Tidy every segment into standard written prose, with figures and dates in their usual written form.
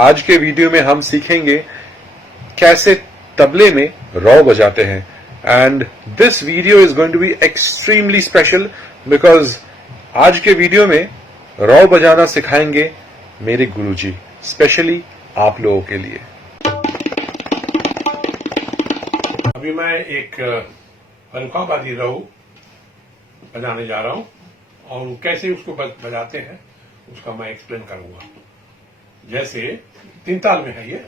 आज के वीडियो में हम सीखेंगे कैसे तबले में रौ बजाते हैं and this video is going to be extremely special because आज के वीडियो में रौ बजाना सिखाएंगे मेरे गुरुजी, स्पेशली आप लोगों के लिए। अभी मैं एक फरुखाबादी रौ बजाने जा रहा हूं और कैसे उसको बजाते हैं उसका मैं एक्सप्लेन करूंगा। जैसे 3 ताल में है ये।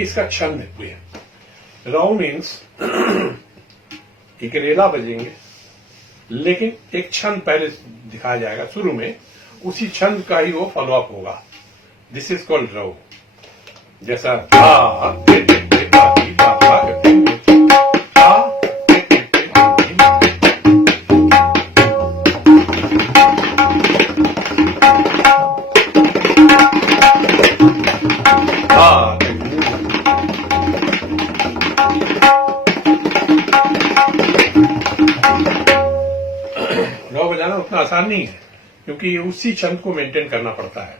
इसका छंद है। रौ मीन्स एक रेला बजेंगे, लेकिन एक छंद पहले दिखाया जाएगा शुरू में, उसी छंद का ही वो फॉलो अप होगा। दिस इज कॉल्ड रौ। जैसा रौ बजाना उतना आसान नहीं है क्योंकि उसी छंद को मेंटेन करना पड़ता है।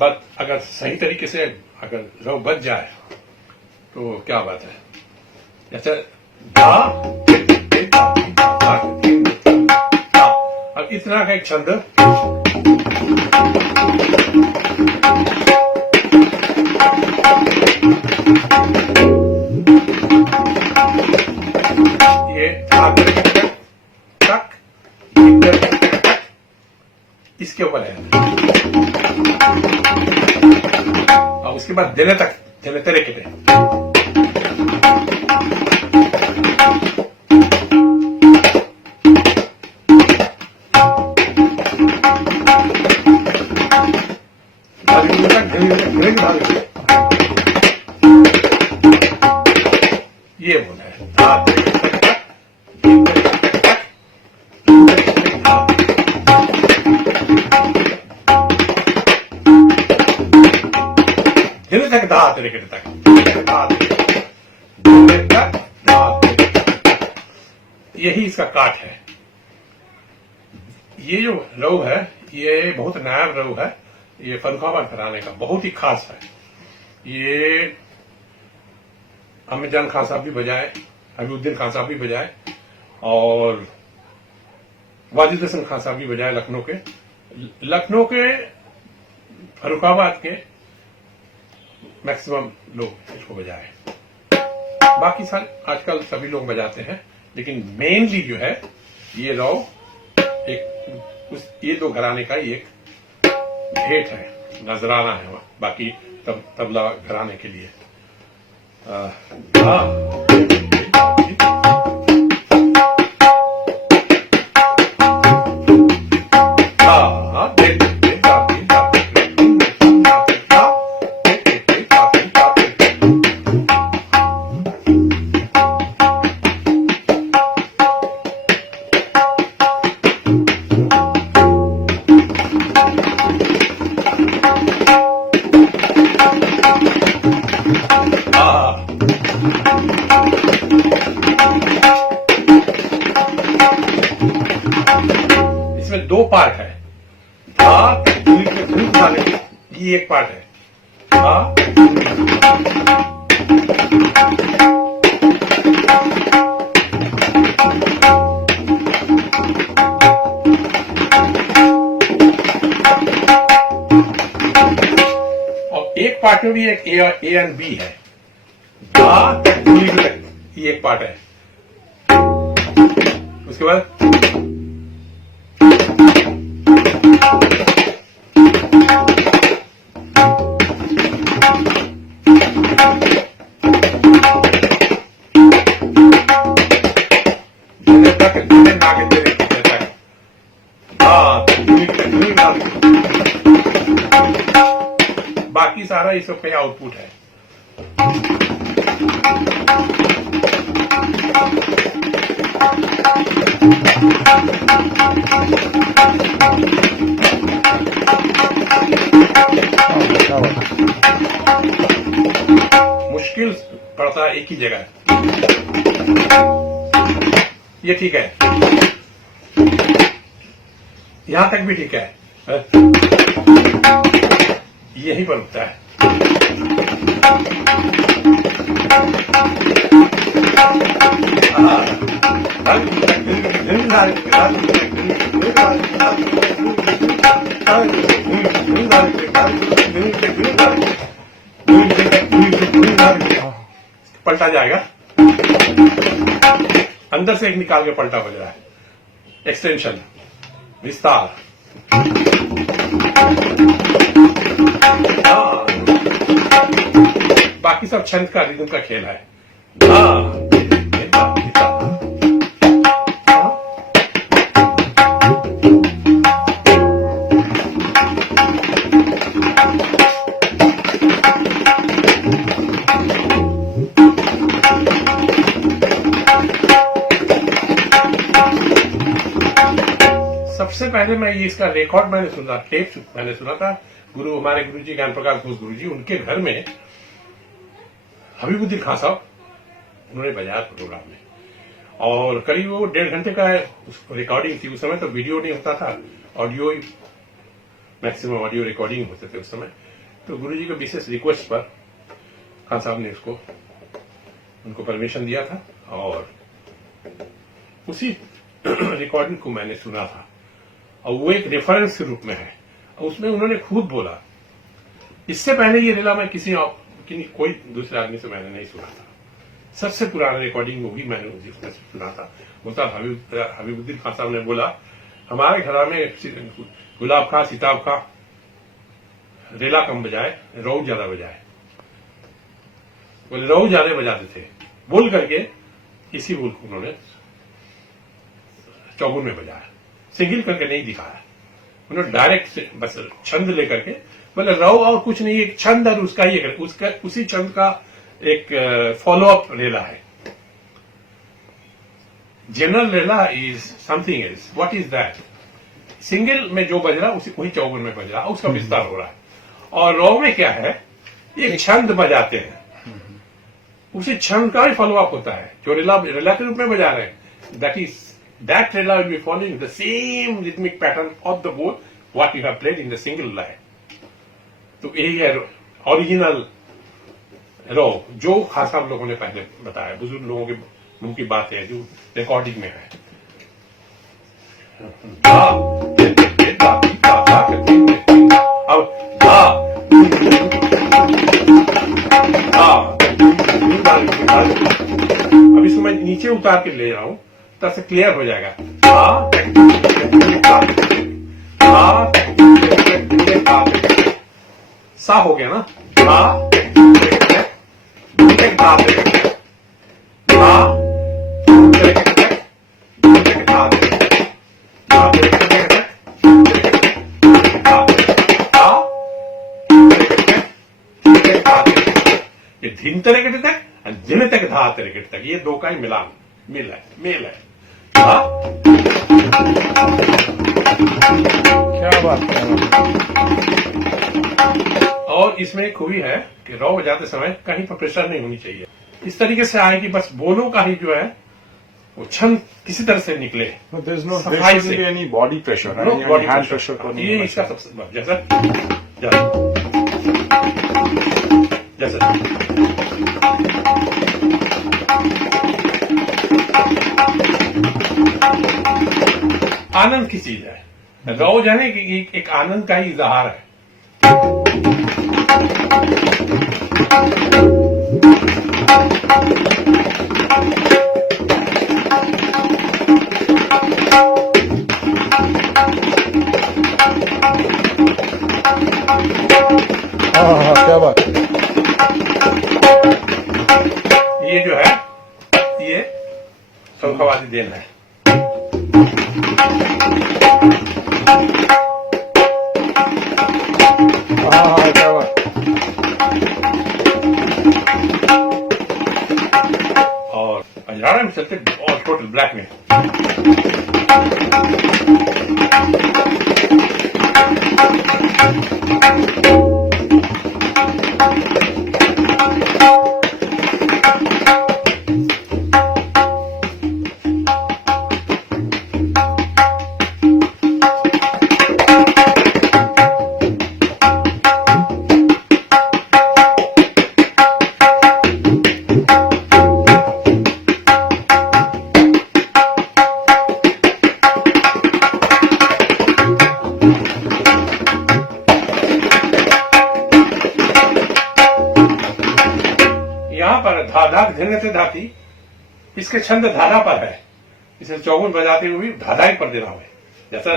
बट अगर सही तरीके से अगर रौ बज जाए तो क्या बात है। जैसे अब इतना का एक छंद, ये इसके ऊपर है और उसके बाद देने तक देने तेरे के ये बोला है। धीरे तक धा तरीके तक यही इसका काट है। ये जो रौ है ये बहुत नायाब रौ है। ये फरुखाबाद घराने का बहुत ही खास है। ये अमीर जान खान साहब भी बजाए, हबीबुद्दीन खान साहब भी बजाए और वाजिद हसन खान साहब भी बजाए। लखनऊ के फरुखाबाद के मैक्सिमम लोग इसको बजाए। बाकी सारे आजकल सभी लोग बजाते हैं, लेकिन मेनली जो है ये रौ ये 2 घराने का ही एक भेंट है, नजराना है। बाकी तबला घराने के लिए इसमें 2 पार्ट है। ये एक पार्ट है। और एक पार्ट में भी एक ए एंड बी है। ये एक पार्ट है। उसके बाद बाकी सारा इस पे आउटपुट है। मुश्किल पड़ता है एक ही जगह। ये ठीक है, यहां तक भी ठीक है, यहीं पर रुकता है। पलटा जाएगा, अंदर से एक निकाल के पलटा बज रहा है। एक्सटेंशन, विस्तार। बाकी सब छंद का, रिदम का खेल है। सबसे पहले मैं ये इसका रिकॉर्ड मैंने सुना, टेप मैंने सुना था हमारे गुरुजी ज्ञान प्रकाश घोष गुरुजी, उनके घर में हबीबुद्दीन खान साहब उन्होंने बजाया प्रोग्राम में, और करीब वो 1.5 घंटे का रिकॉर्डिंग थी। उस समय तो वीडियो नहीं होता था, ऑडियो ही मैक्सिमम ऑडियो रिकॉर्डिंग होते थे उस समय। तो गुरुजी के विशेष रिक्वेस्ट पर खान साहब ने उनको परमिशन दिया था, और उसी रिकॉर्डिंग को मैंने सुना था, और वो एक रेफरेंस के रूप में है। उसमें उन्होंने खुद बोला, इससे पहले ये लीला मैं कोई दूसरे आदमी से मैंने नहीं सुना था। सबसे पुराना रिकॉर्डिंग होगी मैंने उसमें सुना था। बोलता हबीबुद्दीन खान साहब ने बोला, हमारे घर में गुलाब खां, सीताब खां रेला कम बजाए, रऊ ज्यादा बजाए। बोले रऊ ज्यादा बजाते थे, बोल करके इसी बोल को उन्होंने चौगुन में बजाया, सिंगल करके नहीं दिखाया। उन्होंने डायरेक्ट बस छंद लेकर के बोले रऊ और कुछ नहीं, एक छंद और उसका ही उसी छंद का एक फॉलो अप रेला है। जनरल रेला is something else. What is that? Single में जो बज रहा उसी वही चौगुन में बज रहा, उसका विस्तार हो रहा है। और रऊ में क्या है, एक छंद बजाते हैं, उसी छंद का ही फॉलो अप होता है। जो रेला के रूप में बजा रहे हैं, that rela will be following the same rhythmic pattern of the both what you have played in the single line. तो यही है ओरिजिनल रो, जो खासा हम लोगों ने पहले बताया, बुजुर्ग लोगों के मुंह की बात है, जो रिकॉर्डिंग में है। अब इसको मैं नीचे उतार के ले रहा हूं, तब से क्लियर हो जाएगा। सा हो गया ना, ये धीन तरीके तक और जिन तक धा तरीके तक, ये दो का ही मेल है। क्या बात है। और इसमें एक खूबी है कि रौ बजाते समय कहीं पर प्रेशर नहीं होनी चाहिए। इस तरीके से आए कि बस बोलों का ही जो है वो छंद किसी तरह से निकले, सफाई से। Any body pressure, body hand pressure को नहीं। ये इसका सबसे जैसा आनंद की चीज है। रौ जाने की एक आनंद का ही इजहार है। क्या बात है। ये जो है ये शंखवादी देन है। क्या बात। ब्लैक में। यहाँ पर धा धा धिन धाती इसके छंद धारा पर है। इसे चौगुन बजाते हुए भी धाधाई पर दे रहा हूं। जैसा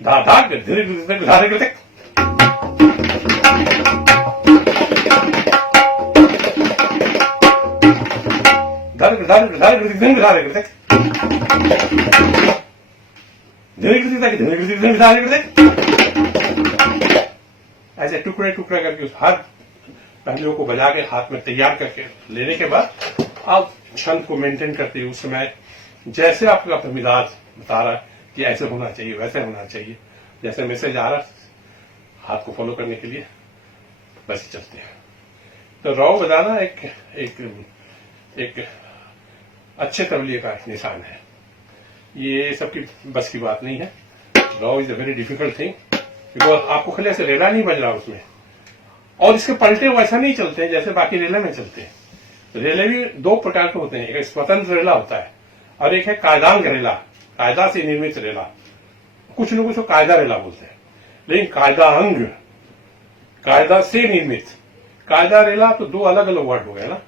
धा धा धीरे धीरे धारे करते धारे धारे धारे धीरे धारे करते ऐसे टुकड़े टुकड़े करके उस हर पहलुओं को बजा के हाथ में तैयार करके लेने के बाद आप छंद को मेंटेन करते हुए उस समय जैसे आपका अपना मिजाज बता रहा है कि ऐसे होना चाहिए वैसे होना चाहिए, जैसे मैसेज आ रहा हाथ को फॉलो करने के लिए बस चलते हैं। तो रौ बजाना एक अच्छे तबलिये का निशान है। ये सबकी बस की बात नहीं है। Raw is a very difficult thing because आपको खाली ऐसे रेला नहीं बज रहा उसमें, और इसके पलटे वैसा नहीं चलते जैसे बाकी रेले में चलते हैं। रेले भी दो प्रकार के होते हैं, एक स्वतंत्र रेला होता है और एक है कायदांग रेला, कायदा से निर्मित रेला। कुछ लोग उसको कायदा रेला बोलते हैं, लेकिन कायदांग कायदा से निर्मित, कायदा रेला तो दो अलग अलग वर्ड हो गए ना।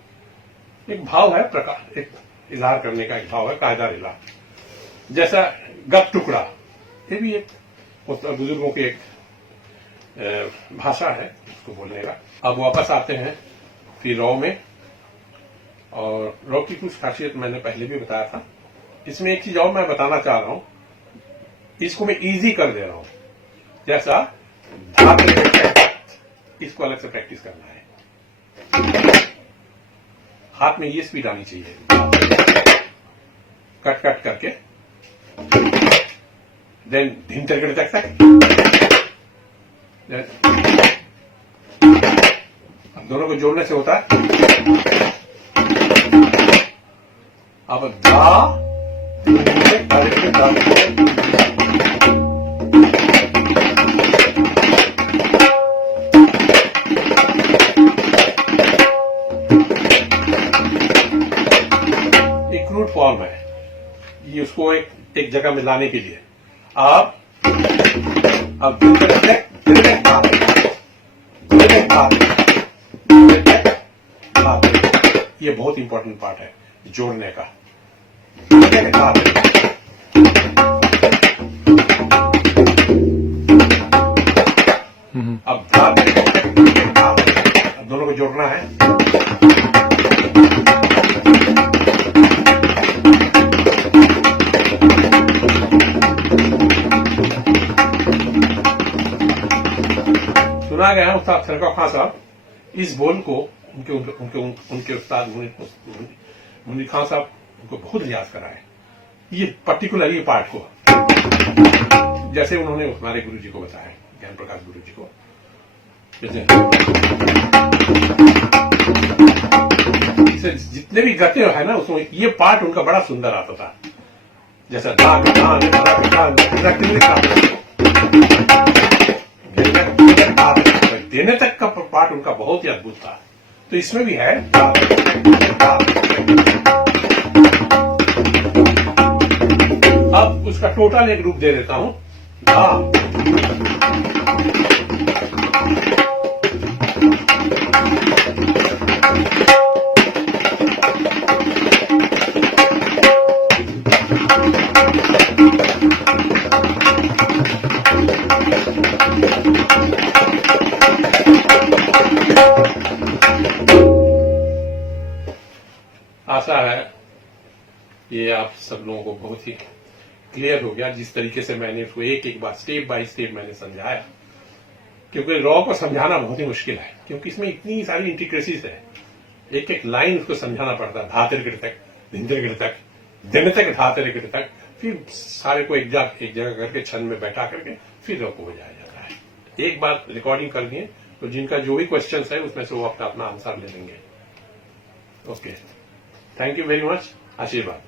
एक भाव है प्रकार, एक इजहार करने का एक भाव है कायदा रेला। जैसा गप टुकड़ा, ये भी एक बुजुर्गों की एक भाषा है उसको बोलने का। अब वापस आते हैं फिर रॉ में, और रॉ की कुछ खासियत मैंने पहले भी बताया था। इसमें एक चीज और मैं बताना चाह रहा हूं, इसको मैं इजी कर दे रहा हूं। जैसा इसको अलग से प्रैक्टिस करना है, हाथ में ये स्पीड आनी चाहिए, कट कट करके देन धिन तक तक दोनों को जोड़ने से होता है। अब धा एक क्रूड फॉर्म है ये, उसको एक जगह में लाने के लिए आप ये बहुत इंपॉर्टेंट पार्ट है जोड़ने का। अब दोनों को जोड़ना है। सुना गया है उस्ताद सरका खां साहब इस बोल को उनके उस्ताद मुनीर खान साहब उनको बहुत रियाज कराए, ये पर्टिकुलर ये पार्ट को, जैसे उन्होंने हमारे गुरु जी को बताया, ज्ञान प्रकाश गुरु जी को। जैसे जितने भी गते है ना उसमें ये पार्ट उनका बड़ा सुंदर आता था। जैसा देने तक का पार्ट उनका बहुत ही अद्भुत था, तो इसमें भी है। अब उसका टोटल एक रूप दे देता हूं। आशा है ये आप सब लोगों को बहुत ही क्लियर हो गया, जिस तरीके से मैंने उसको एक एक बार स्टेप बाय स्टेप मैंने समझाया। क्योंकि रॉ को समझाना बहुत ही मुश्किल है, क्योंकि इसमें इतनी सारी इंटीग्रेसीज है, एक एक लाइन उसको समझाना पड़ता है, धातिर तक, धिंतिर तक, दिन तक धातिर तक, फिर सारे को एक जगह करके छंद में बैठा करके फिर रॉ को बजाया जाता है। एक बार रिकॉर्डिंग कर दिए तो जिनका जो भी क्वेश्चन है उसमें से वो अपना आंसर ले लेंगे। Okay, thank you very much, आशीर्वाद।